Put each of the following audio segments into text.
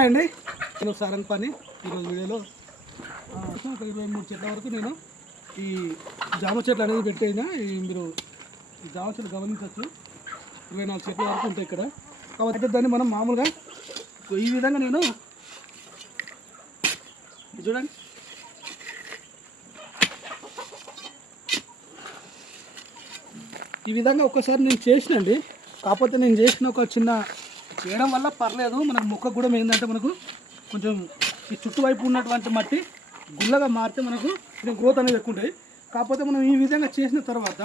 Hi అండి, నేను సారంగ్ పని. ఈరోజు వీడియోలో ఒక 23 చెట్ల వరకు నేను ఈ జామ చెట్లు అనేది పెట్టేనా. మీరు ఈ జామ చెట్లు గమనించవచ్చు, 24 చెట్ల వరకు ఉంటాయి ఇక్కడ. కాబట్టి దాన్ని మనం మామూలుగా ఈ విధంగా నేను చూడండి, ఈ విధంగా ఒక్కసారి నేను చేసినండి. కాకపోతే నేను చేసిన ఒక చిన్న చేయడం వల్ల పర్లేదు, మనకు మొక్క కూడా ఏంటంటే మనకు కొంచెం ఈ చుట్టువైపు ఉన్నటువంటి మట్టి గుల్లగా మారితే మనకు కొంచెం గ్రోత్ అనేది ఎక్కువ ఉంటుంది. కాకపోతే మనం ఈ విధంగా చేసిన తర్వాత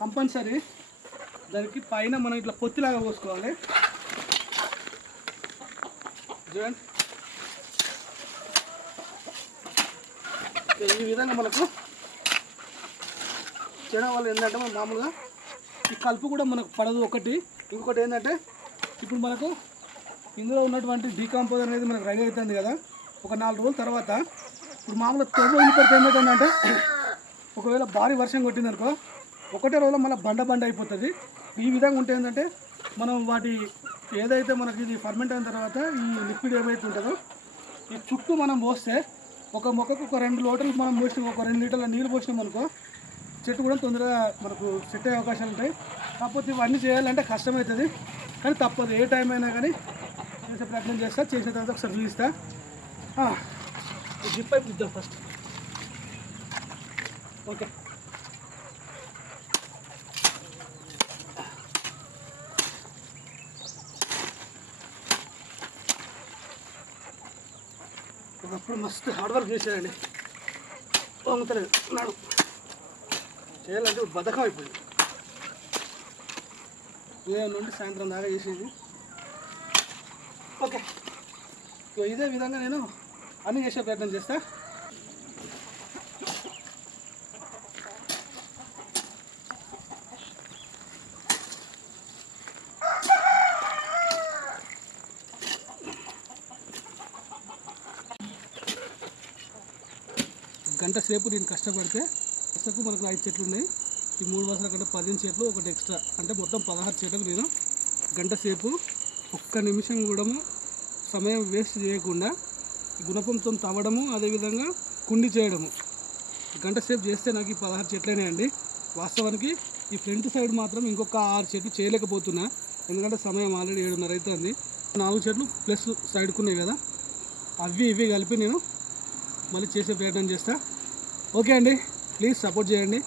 కంపల్సరీ దానికి పైన మనం ఇట్లా పొత్తిలాగా పోసుకోవాలి. చూడండి, ఈ విధంగా మనకు చేయడం వల్ల ఏంటంటే మనం మామూలుగా ఈ కలుపు కూడా మనకు పడదు. ఒకటి ఇంకొకటి ఏంటంటే ఇప్పుడు మనకు ఇందులో ఉన్నటువంటి డీకంపోజర్ అనేది మనకు రెడీ అవుతుంది కదా. ఒక 4 రోజుల తర్వాత ఇప్పుడు మామూలుగా తొవ్వ వెళ్ళిపోతే ఏమవుతుందంటే ఒకవేళ భారీ వర్షం కొట్టిందనుకో ఒకటే రోజులో మళ్ళీ బండ అయిపోతుంది. ఈ విధంగా ఉంటే ఏంటంటే మనం వాటి ఏదైతే మనకి ఇది ఫర్మెంట్ అయిన తర్వాత ఈ లిక్విడ్ ఏమైతే ఉంటుందో ఈ చుట్టూ మనం పోస్తే ఒక మొక్కకు ఒక 2 లీటర్లు మనం పోసినాం, ఒక 2 లీటర్ల నీళ్ళు పోసినాం అనుకో చెట్టు కూడా తొందరగా మనకు సెట్ అయ్యే అవకాశాలు ఉంటాయి. కాకపోతే ఇవన్నీ చేయాలంటే కష్టమవుతుంది, కానీ తప్పదు. ఏ టైం అయినా కానీ చేసే ప్రయత్నం చేస్తా. చేసిన తర్వాత ఒకసారి చూపిస్తా. జిప్ పైపు ఇద్దాం ఫస్ట్. ఓకే, ఒకప్పుడు మస్తు హార్డ్ వర్క్ చేసేదండి, పొంగుతలేదు నాడు చేయాలంటే బద్ధకం అయిపోయింది. ఉదయం నుండి సాయంత్రం దాకా చేసేది. ఓకే, ఇదే విధంగా నేను అన్నీ చేసే ప్రయత్నం చేస్తా. గంట సేపు నేను కష్టపడితే వరుసకు మనకు 5 చెట్లు ఉన్నాయి. ఈ 3 వరుసల కంటే 15 చెట్లు ఒకటి ఎక్స్ట్రా, అంటే మొత్తం 16 చెట్లకు నేను గంట సేపు ఒక్క నిమిషం కూడా సమయం వేస్ట్ చేయకుండా గుణపంతో తవ్వడము, అదేవిధంగా కుండి చేయడము గంట సేపు చేస్తే నాకు ఈ 16 చెట్లనే అండి. వాస్తవానికి ఈ ఫ్రంట్ సైడ్ మాత్రం ఇంకొక 6 చెట్లు చేయలేకపోతున్నా, ఎందుకంటే సమయం ఆల్రెడీ 7:30 అవుతుంది. 4 చెట్లు ప్లస్ సైడ్కున్నాయి కదా, ఇవి కలిపి నేను మళ్ళీ చేసే ప్రయత్నం చేస్తా. ఓకే అండి, ప్లీజ్ సపోర్ట్ చేయండి.